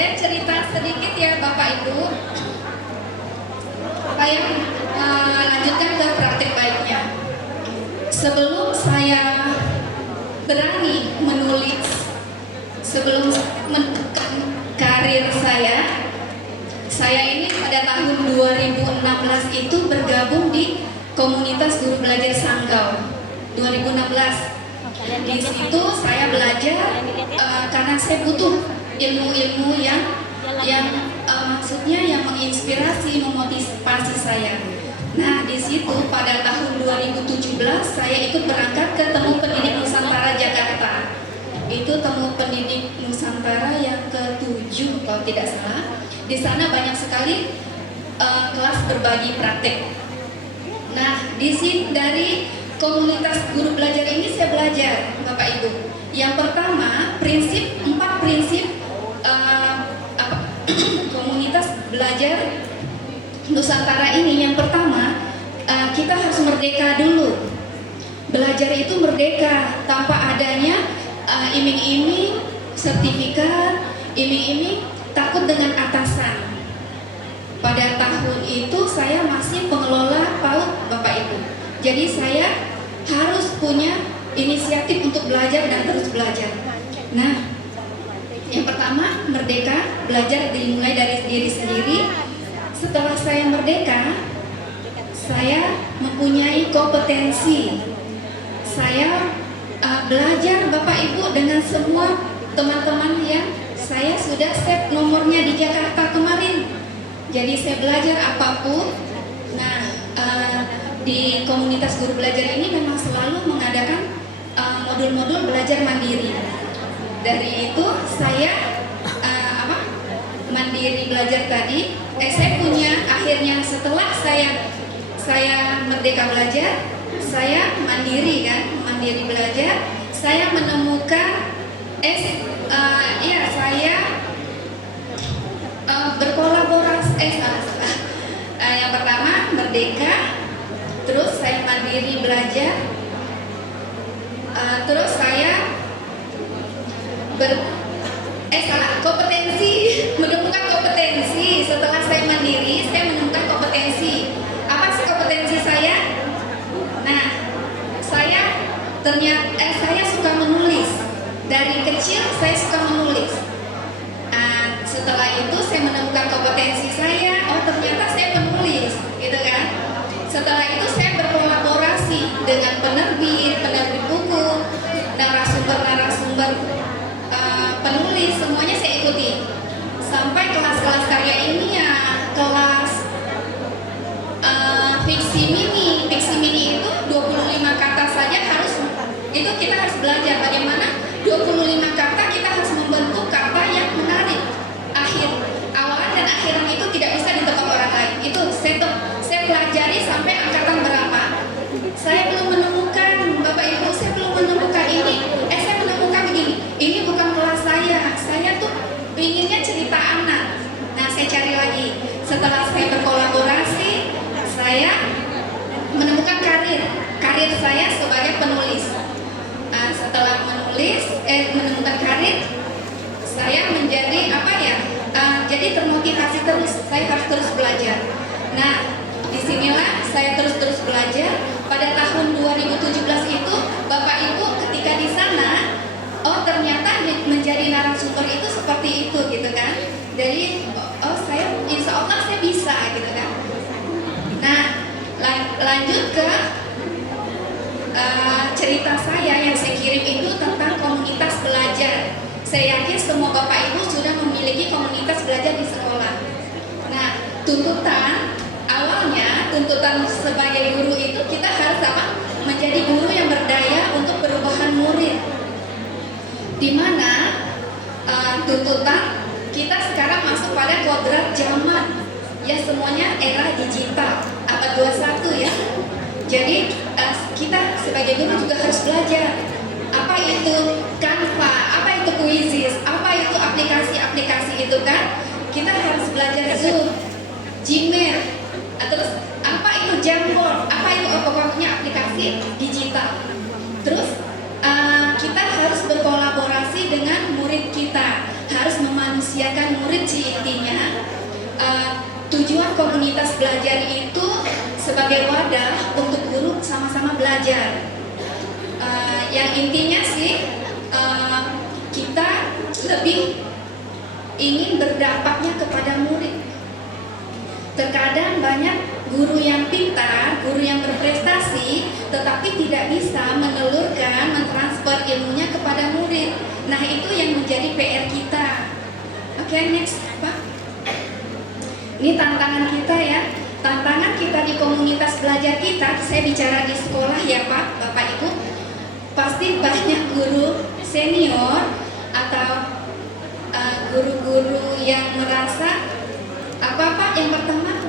Saya cerita sedikit ya Bapak Ibu. Saya lanjutkan ke praktik baiknya. Sebelum saya berani menulis, sebelum menentukan karir saya ini pada tahun 2016 itu bergabung di komunitas guru belajar Sanggau 2016. Di situ saya belajar karena saya butuh ilmu-ilmu yang maksudnya yang menginspirasi, memotivasi saya. Nah, di situ pada tahun 2017 saya ikut berangkat ke Temu Pendidik Nusantara Jakarta. Itu Temu Pendidik Nusantara yang ke-7 kalau tidak salah. Di sana banyak sekali kelas berbagi praktek. Nah, di sini dari komunitas guru belajar ini saya belajar, Bapak Ibu. Yang pertama, 4 prinsip komunitas belajar Nusantara ini. Yang pertama, kita harus merdeka dulu. Belajar itu merdeka, tanpa adanya iming-iming sertifikat, iming-iming takut dengan atasan. Pada tahun itu saya masih pengelola PAUD, Bapak Ibu. Jadi saya harus punya inisiatif untuk belajar dan terus belajar. Nah, yang pertama, merdeka, belajar dimulai dari diri sendiri. Setelah saya merdeka, saya mempunyai kompetensi. Saya belajar Bapak Ibu dengan semua teman-teman yang saya sudah save nomornya di Jakarta kemarin. Jadi saya belajar apapun. Nah, di komunitas guru belajar ini memang selalu mengadakan modul-modul belajar mandiri. Dari itu saya mandiri belajar tadi. Saya punya akhirnya setelah saya merdeka belajar, saya mandiri mandiri belajar. Saya menemukan saya berkolaborasi. Yang pertama merdeka, terus saya mandiri belajar, terus saya kompetensi, menemukan kompetensi. Setelah saya mandiri, saya menemukan kompetensi. Apa sih kompetensi saya? Nah, saya suka menulis. Dari kecil saya suka menulis. Setelah itu saya menemukan kompetensi saya. Oh, ternyata saya penulis, gitu kan? Setelah itu saya berkolaborasi dengan penerbit buku, narasumber penulis, semuanya saya ikuti. Sampai kelas-kelas karya ilmiah, kelas fiksi mini itu 25 kata saja itu kita harus belajar bagaimana 25 kata kita harus membentuk kata yang menarik. Awalan dan akhiran itu tidak bisa ditebak orang lain. Itu saya pelajari sampai angkatan berapa. Saya belum menemukan, Bapak Ibu, saya belum menemukan ini. Saya menemukan begini. Ini bukan kelas saya tuh inginnya cerita anak. Nah, saya cari lagi. Setelah saya berkolaborasi, saya menemukan karir saya sebagai penulis. Setelah menemukan karir, saya menjadi jadi termotivasi terus. Saya harus terus belajar. Nah, disinilah saya terus belajar. Pada tahun 2017 itu, Bapak Ibu ketika di sana, oh ternyata menjadi narasumber itu seperti itu, gitu kan? Jadi, saya insya Allah saya bisa, gitu kan? Nah, lanjut ke cerita saya yang saya kirim itu tentang komunitas belajar. Saya yakin semua Bapak Ibu sudah memiliki komunitas belajar di sekolah. Nah, tuntutan sebagai guru itu kita harus menjadi guru yang berdaya untuk perubahan murid. Dimana tuntutan kita sekarang masuk pada kodrat zaman. Ya, semuanya era digital, abad 21 ya. Jadi kita sebagai guru juga harus belajar apa itu Canva, apa itu Quizzes, apa itu aplikasi-aplikasi itu kan. Kita harus belajar Zoom, Gmail, terus apa itu Jamboard, apa itu pokoknya aplikasi digital. Terus kita harus berkolaborasi dengan murid kita, harus memanusiakan murid sebagai wadah untuk guru sama-sama belajar. Yang intinya sih kita lebih ingin berdampaknya kepada murid. Terkadang banyak guru yang pintar, guru yang berprestasi, tetapi tidak bisa menelurkan, mentransfer ilmunya kepada murid. Nah, itu yang menjadi PR kita. Oke, next, Pak. Ini tantangan kita ya. Tantangan kita di komunitas belajar kita, saya bicara di sekolah ya Pak, Bapak Ibu. Pasti banyak guru senior atau guru-guru yang merasa apa Pak? Yang pertama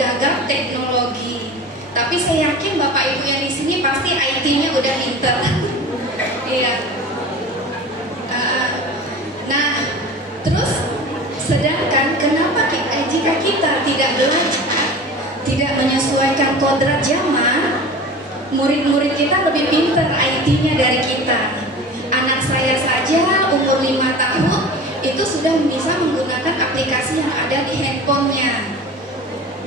gagap teknologi. Tapi saya yakin Bapak Ibu yang di sini pasti IT-nya udah pinter. Iya. Nah, terus sedangkan kenapa jika kita tidak belajar, tidak menyesuaikan kodrat zaman, murid-murid kita lebih pinter IT-nya dari kita. Anak saya saja umur 5 tahun itu sudah bisa menggunakan aplikasi yang ada di handphonenya.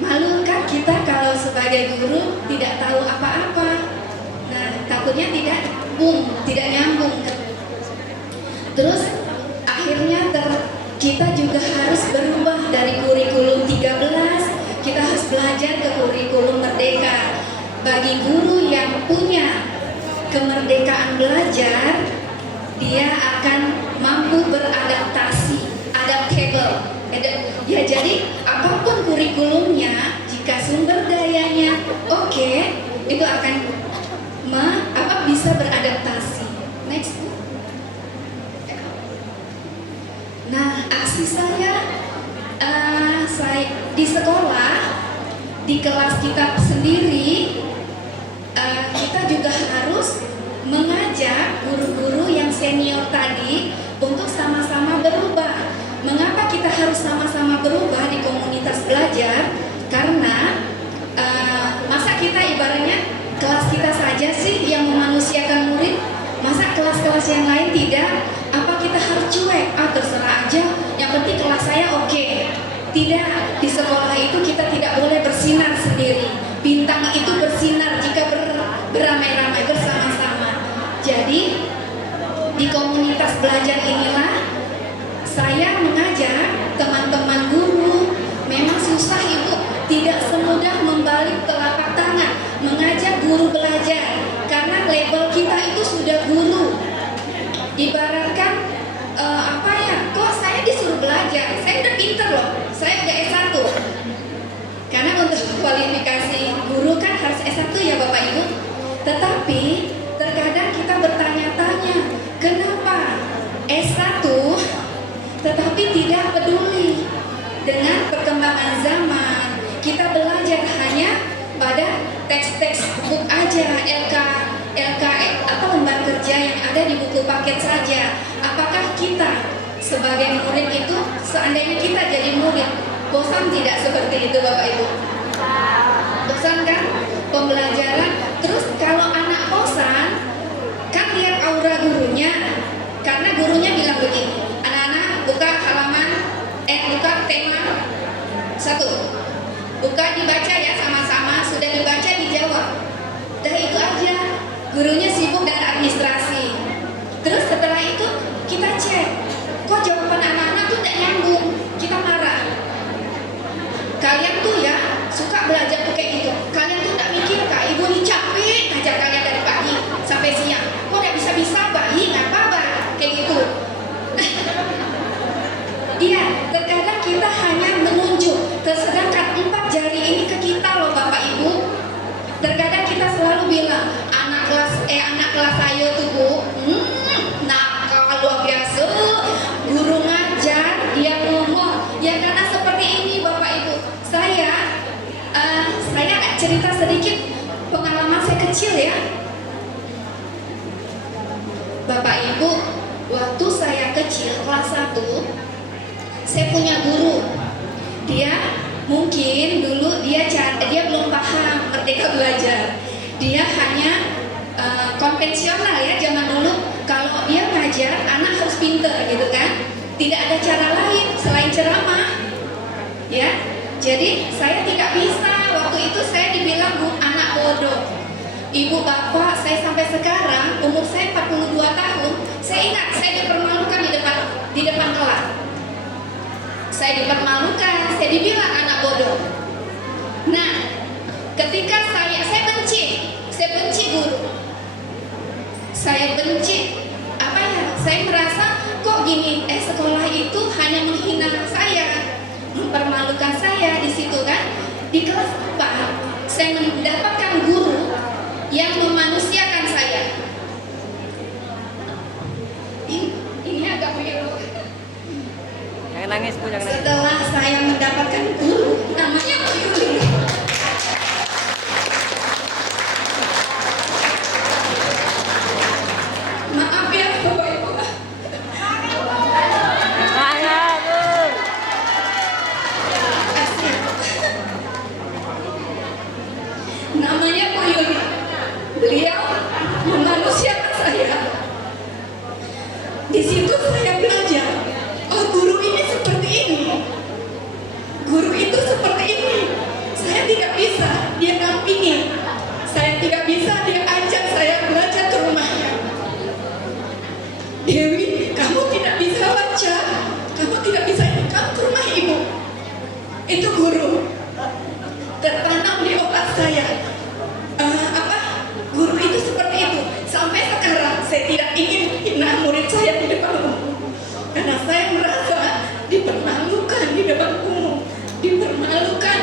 Malu kan kita kalau sebagai guru tidak tahu apa-apa. Nah, takutnya tidak nyambung. Terus akhirnya kita juga harus berubah dari kurikulum 13, kita harus belajar ke kurikulum merdeka. Bagi guru yang punya kemerdekaan belajar, dia akan mampu beradaptasi, adaptable. Ya, jadi apapun kurikulumnya, jika sumber dayanya oke, itu akan bisa beradaptasi. Next. Nah, aksi saya di sekolah, di kelas kita sendiri, kita juga harus mengajak guru-guru yang senior tadi untuk sama-sama berubah. Mengapa kita harus sama-sama berubah di komunitas belajar? Karena masa kita ibaratnya kelas kita saja sih yang memanusiakan murid, masa kelas-kelas yang lain tidak? Apa kita harus cuek? Terserah aja, yang penting kelas saya oke. Tidak, di sekolah itu kita tidak boleh bersinar sendiri. Bintang itu bersinar jika beramai-ramai bersama-sama. Jadi di komunitas belajar inilah saya mengajak teman-teman guru. Memang susah Ibu, tidak semudah membalik telapak tangan mengajak guru belajar, karena label kita itu sudah guru. Ibaratkan kok saya disuruh belajar, saya udah pinter loh, saya udah S1. Karena untuk kualifikasi guru kan harus S1 ya Bapak Ibu. Tetapi terkadang kita bertanya-tanya, kenapa S1 tetapi tidak peduli dengan perkembangan zaman? Kita belajar hanya pada teks-teks book aja, LKE atau lembar kerja yang ada di buku paket saja. Apakah kita sebagai murid itu, seandainya kita jadi murid, bosan tidak seperti itu Bapak Ibu? Bosan kan pembelajaran? Terus kalau anak bosan, kan lihat aura gurunya, karena gurunya bilang begini, anak-anak buka halaman, buka tema 1, buka dibaca ya sama-sama, sudah dibaca dijawab. Dah itu aja, gurunya sibuk dengan administrasi. Terus setelah itu kita cek, kok jawaban anak-anak tuh tidak nyambung, kita marah. Kalian tuh ya suka belajar tuh kayak gitu, kalian tuh tak mikir Kak, Ibu nih capek ngajar kalian dari pagi sampai siang, kok tidak bisa-bisa bayi ngapa kayak gitu. Iya, terkadang kita hanya menunjuk, sedangkan 4 jari ini ke kita loh Bapak Ibu. Terkadang kita selalu bilang, anak kelas saya tuh Bu, nakal luar biasa, guru ngajar, dia ngomong, ya karena seperti ini Bapak Ibu. Saya cerita sedikit pengalaman saya kecil ya. Bapak Ibu, waktu saya kecil kelas 1, saya punya guru. Dia mungkin dulu dia belum paham merdeka belajar. Dia hanya konvensional ya zaman dulu. Kalau dia ngajar anak harus pinter gitu kan. Tidak ada cara lain selain ceramah. Ya. Jadi saya tidak bisa waktu itu saya dibilang anak bodoh. Ibu bapak saya sampai sekarang umur saya 42 tahun, saya ingat saya dipermalukan di depan kelas. Saya dipermalukan, saya dibilang anak bodoh. Nah, ketika saya benci guru. Saya benci apa ya? Saya merasa kok gini, sekolah itu hanya menghina saya, mempermalukan saya di situ kan. Di kelas 4 saya mendapatkan guru yang memanusiakan saya. Ini agak milu. Jangan nangis Bu, jangan nangis. Setelah saya mendapatkan guru namanya Bu Yuli. Maaf ya Bapak Ibu. Semangat Bu. Namanya Bu Yuli. Beliau memanusiakan saya. Di situ saya belajar, oh guru ini seperti ini. Guru itu seperti ini. Saya tidak bisa dia dampingi. Saya tidak bisa dia ajak saya belajar ke rumahnya. Dewi, kamu tidak bisa baca. Kamu tidak bisa ini. Kamu ke rumah ibu. Itu guru. Tertanam di otak saya. Guru itu seperti itu. Sampai sekarang saya tidak ingin hina murid saya di depan umum, karena saya merasa dipermalukan di depan umum, dipermalukan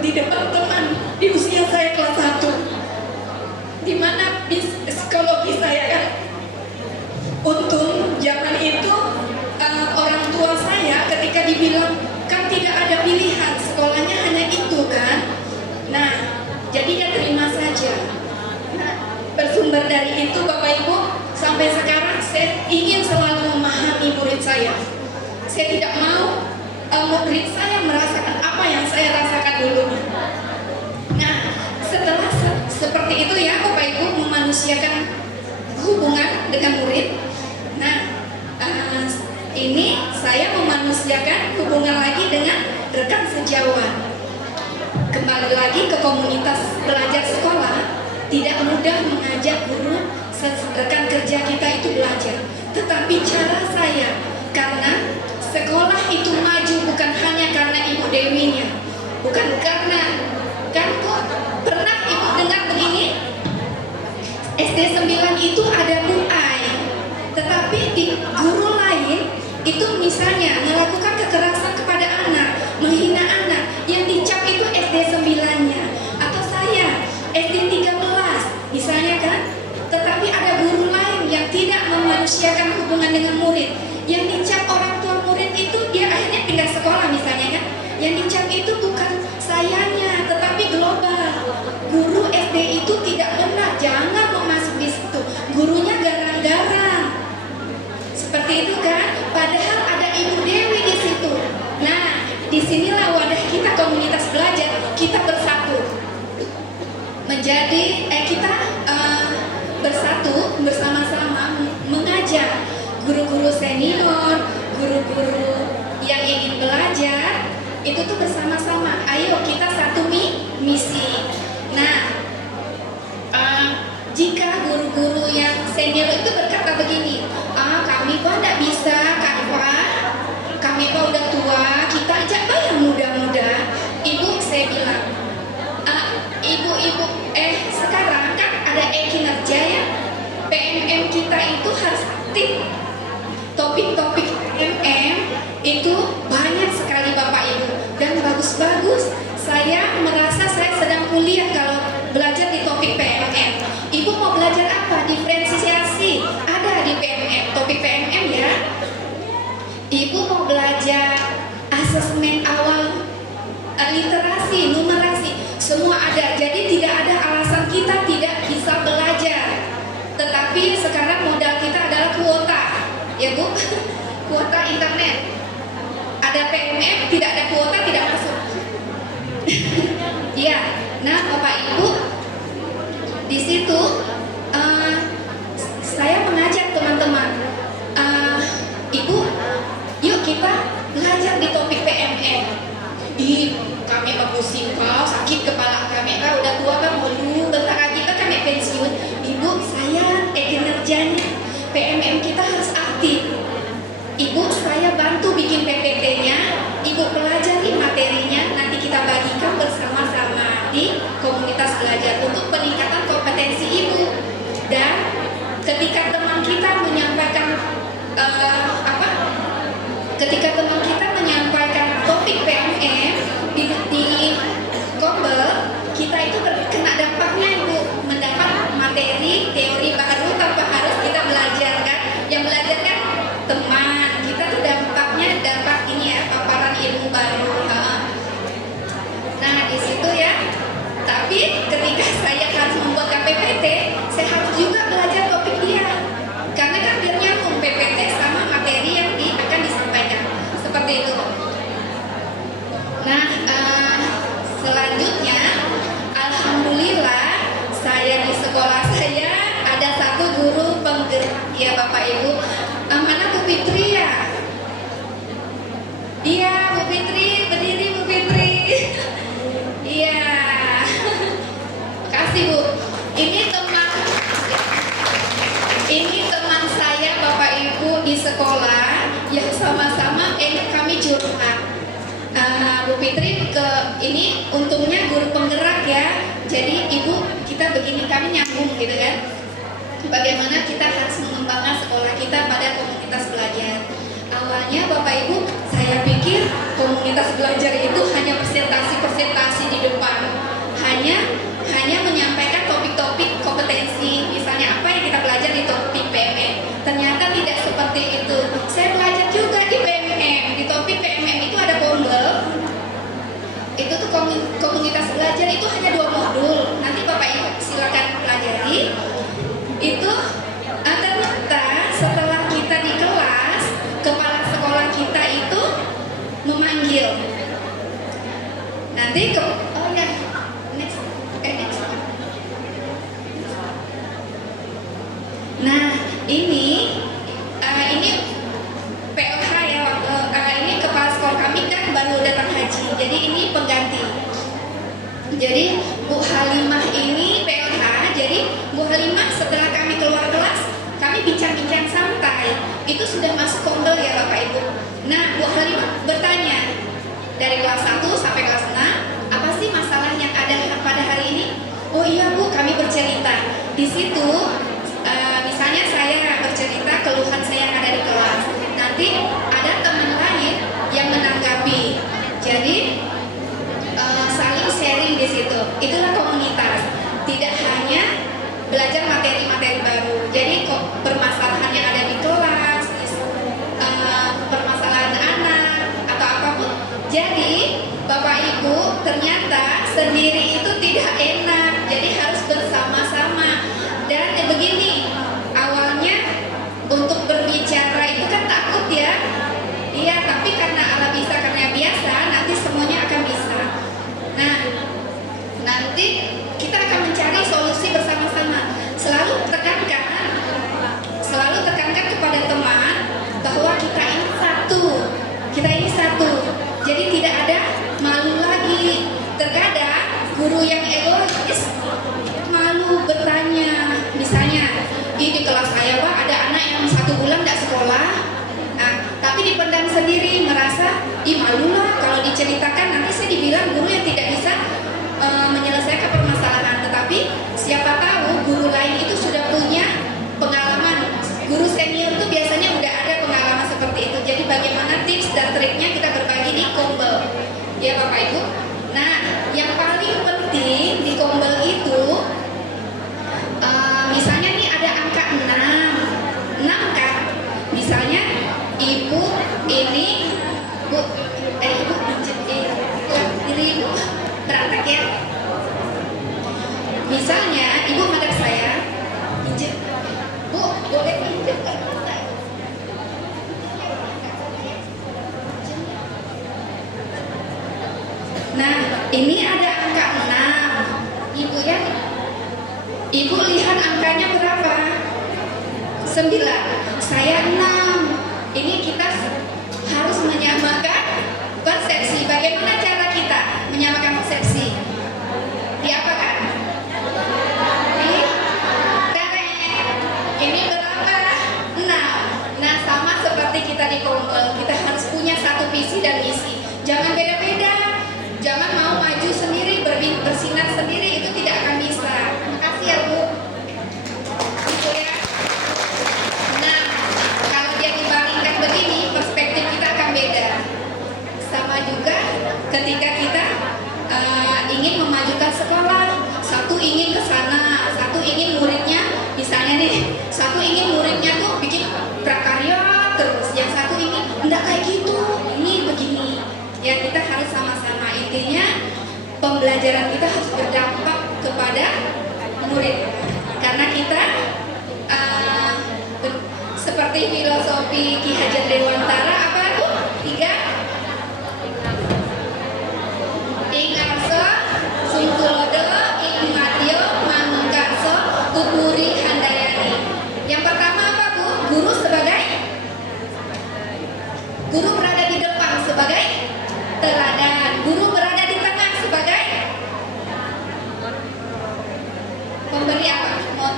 di depan teman di usia saya kelas 1, di mana psikologi saya kan. Untung zaman itu orang tua saya ketika dibilang kan tidak ada pilihan, sekolahnya hanya itu kan. Nah, jadi dia terima saja. Bersumber dari itu Bapak Ibu, sampai sekarang saya ingin selalu memahami murid saya. Saya tidak mau murid saya merasakan apa yang saya rasakan dulu. Nah, setelah seperti itu ya Bapak Ibu, memanusiakan hubungan dengan murid. Nah, ini saya memanusiakan hubungan lagi dengan rekan sejawat. Kembali lagi ke komunitas belajar sekolah. Tidak mudah mengajak guru rekan kerja kita itu belajar, tetapi cara saya, karena sekolah itu maju bukan hanya karena Ibu Dewinya, bukan karena kan kok pernah Ibu dengar begini, SD 9 itu ada Bu Ai, tetapi di guru lain itu misalnya melakukan kekerasan kepada anak, menghina anak, yang dicap itu SD 9-nya, atau saya SD 13 misalnya kan, tetapi ada guru lain yang tidak memanusiakan hubungan dengan murid, yang dicap orang tua murid itu dia akhirnya pindah sekolah misalnya kan, yang dicap itu bukan sayanya tetapi global. Guru SD itu tidak benar, jangan mau masuk di situ, gurunya garang-garang seperti itu kan, padahal ada Ibu Dewi di situ. Nah, disinilah wadah kita komunitas belajar, kita bersatu menjadi kita bersatu bersama-sama mengajak guru-guru senior, guru-guru yang ingin belajar itu tuh bersama-sama. Ayo kita satu misi. Nah, jika guru-guru yang senior itu berkata begini, kami kok tidak bisa, kami kok udah tua, kita ajak yang muda-muda. Ibu, saya bilang, ibu-ibu, sekarang kan ada kinerja ya, PMM kita itu harus aktif. Topik-topik PMM itu banyak sekali Bapak Ibu dan bagus-bagus. Saya merasa saya sedang kuliah kalau belajar di topik PMM. Ibu mau belajar apa? Diferensiasi ada di PMM, topik PMM ya. Ibu mau belajar asesmen awal, literasi, numerasi, semua ada. Jadi tidak ada alasan kita tidak bisa belajar. Tetapi sekarang modal kita adalah kuota, ya Bu, kuota internet. Ada PMM, tidak ada kuota, tidak masuk. Iya. Nah, Bapak Ibu, di situ saya mengajak teman-teman, Ibu, yuk kita belajar di topik PMM. kami pusing kau, sakit kepala kami kau udah tua kan mau bentar lagi kan kami pensiun. Ibu saya kinerjanya PMM kita harus aktif. Ibu saya bantu bikin PPT-nya, ibu pelajari materinya, nanti kita bagikan bersama-sama di komunitas belajar untuk peningkatan kompetensi ibu. Dan ketika teman kita menyampaikan ketika teman kita menyampaikan topik PMM di Kombel, kita itu kena dampaknya ibu, mendapat materi teori baru tanpa harus kita belajar kan. Yang belajar kan teman kita tuh dampaknya dapat ini ya, paparan ilmu baru. Nah di situ ya. Tapi ketika saya harus membuat PPT, saya harus juga belajar topik dia. Karena kan biar nyambung PPT sama materi yang akan disampaikan. Seperti itu. Nah, selanjutnya, alhamdulillah saya di sekolah saya ada satu guru penggerak ya Bapak Ibu. Mana Bu Fitri ya? Iya Bu Fitri, berdiri Bu Fitri. Iya. Kasih Bu. Ini teman saya Bapak Ibu di sekolah yang sama-sama kami curhat. Bu Fitri ini untungnya guru penggerak ya. Jadi Ibu kita begini kami nyambung gitu kan. Bagaimana kita harus mengembangkan sekolah kita pada komunitas belajar. Awalnya Bapak Ibu saya pikir komunitas belajar itu hanya presentasi di depan. Hanya menyampaikan topik-topik kompetensi, misalnya apa yang kita belajar di topik PMM. Ternyata tidak seperti itu. Saya belajar juga di PMM, di topik PMM itu ada Kombel. Itu tuh komunitas belajar itu hanya 2 modul. Nanti Bapak Ibu silakan pelajari. Itu ternyata setelah kita di kelas, kepala sekolah kita itu memanggil. Nanti Nah, ini PLH ya, ini kepala sekolah kami kan baru datang haji, jadi ini pengganti. Jadi Bu Halimah ini PLH, jadi Bu Halimah setelah kami keluar kelas, kami bincang-bincang santai, itu sudah masuk Kombel ya Bapak Ibu. Nah, Bu Halimah bertanya, dari kelas 1 sampai kelas 6, apa sih masalah yang ada pada hari ini? Oh iya Bu, kami bercerita. Di situ misalnya saya bercerita keluhan saya yang ada di kelas, nanti ada teman lain yang menanggapi, jadi saling sharing di situ. Itulah komunitas, tidak hanya belajar materi-materi baru. Jadi kok permasalahan yang ada di kelas, permasalahan anak atau apapun. Jadi Bapak Ibu ternyata sendiri itu tidak enak, jadi harus bersama-sama. Dan begini, awalnya untuk berbicara itu kan takut ya. Iya, tapi karena ala bisa, karena biasa, nanti semuanya akan bisa. Nah, nanti kita akan mencari solusi bersama-sama. Selalu tekankan kepada teman bahwa kita ini satu. Jadi tidak ada malu lagi. Terkadang guru yang egois malu bertanya, misalnya di kelas saya Pak ada anak yang 1 bulan tidak sekolah, nah, tapi dipendam sendiri, merasa malu lah kalau diceritakan nanti saya dibilang guru yang tidak bisa menyelesaikan permasalahan. Tetapi siapa tahu guru lain itu sudah punya pengalaman. Guru senior itu biasanya udah ada pengalaman seperti itu. Jadi bagaimana tips dan triknya kita berbagi di Kombel ya Bapak Ibu. Nah, yang paling penting di Kombel itu misalnya nih ada angka 6 kan. Misalnya Ibu ini Ibu Ibu praktek ya. Misalnya Ibu madep saya, Bu, boleh pinjam kan? Nah, ini ada angka 6. Ibu ya, Ibu lihat angkanya berapa? 9. Saya 6. Ini kita harus menyamakan persepsi. Bagaimana cara kita menyamakan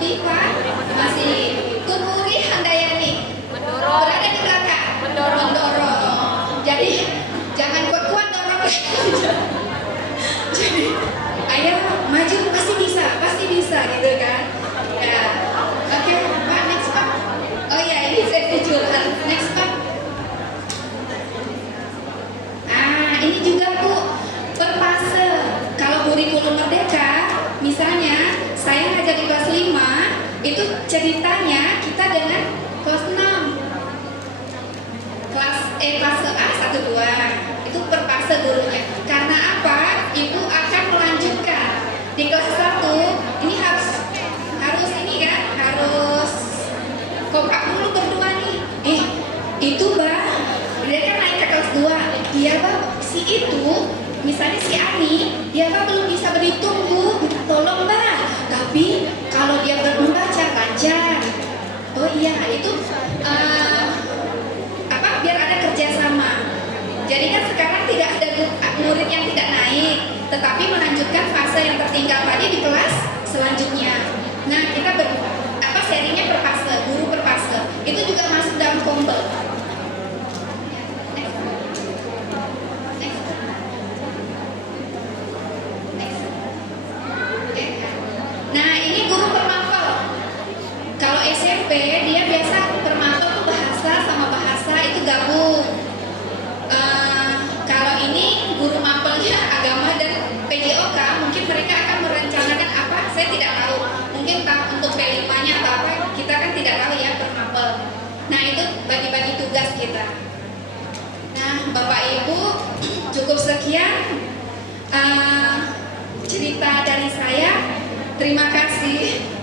Notiva masih. Tunuri Handayani berada di belakang. Mendorong. Jadi jangan kuat-kuat dorong. Jadi ayo maju, pasti bisa gitu kan. Ya. Oke, Pak, next Pak. Oh ya, ini saya curhat. Next Pak. Ini juga Bu, perpase. Kalau kurikulum merdeka, misalnya saya ngajar di kelas 5, itu ceritanya kita dengan kelas 6. Kelas A 1 2. Itu perpase gurunya. Karena apa? Ibu akan melanjutkan di kelas 1. Ini harus ini kan, harus kompak dulu berdua nih. Itu Mbak, dia kan naik ke kelas 2. Iya Mbak, si itu misalnya si Ani, dia Mbak belum bisa berhitung Bu, minta tolong Mbak. Tapi kalau dia membaca lancar. Oh iya, itu biar ada kerjasama. Jadi kan sekarang tidak ada murid yang tidak naik, tetapi melanjutkan fase yang tertinggal tadi di kelas selanjutnya. Nah, kita serinya perpase, guru perpase. Itu juga masuk dalam kompel. Nah, ini guru permapel. Kalau SMP dia biasa permapel tuh bahasa sama bahasa itu gabung. Kalau ini guru mapelnya agama dan PJOK, mungkin mereka akan merencanakan apa? Saya tidak tahu. Mungkin untuk P5-nya atau apa, kita kan tidak tahu ya permapel. Nah, itu bagi-bagi tugas kita. Nah, Bapak Ibu, cukup sekian cerita dari saya. Terima kasih.